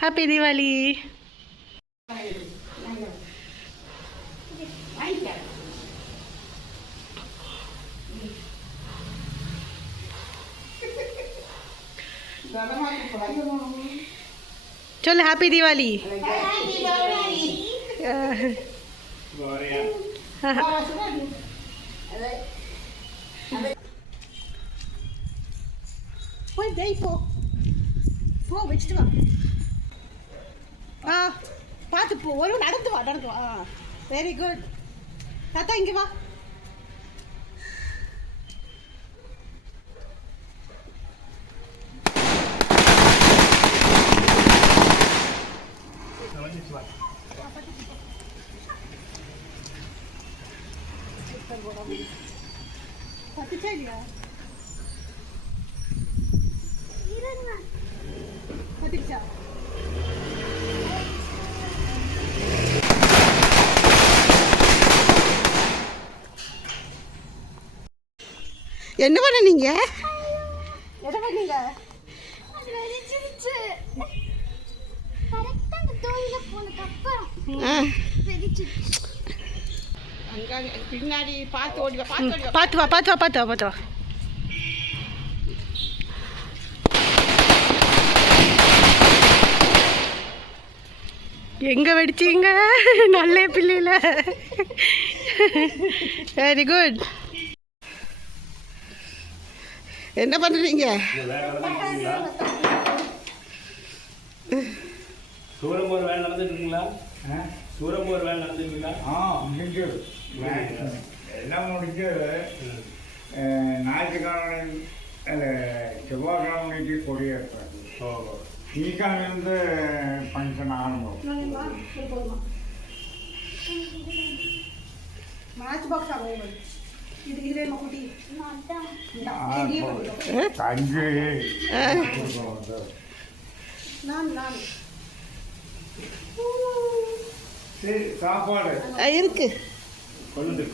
Happy Deepavali. சொல்லு happy Deepavali. போய் ஜெய் போ போ வச்சுட்டு வா. பார்த்து போ. ஒரு நடந்து வா. Very good. தாத்தா இங்கே வா. பத்துச்சா இல்லையா? பத்துச்சா? என்ன பண்ண நீங்க? என்ன பண்ணீங்க? பின்னாடி பார்த்து ஓடி வா. பார்த்து வா. எங்க வெடிச்சீங்க? நல்ல பிள்ளைல. Very good. என்ன பண்றீங்க? சூரம்பூர் வேலை நடந்துட்டுருங்களா? சூரம்பூர் வேலை நடந்துட்டுங்களா? முடிஞ்சு எல்லாம் முடிஞ்சு. ஞாயிற்றுக்கிழமை செவ்வாய்க்கிழமைக்கு கொடியேற்றாரு. ஈக்கானிலிருந்து ஃபங்க்ஷன் ஆரம்பம். கஞ்சி சாப்பாடு இருக்கு. கொழுந்து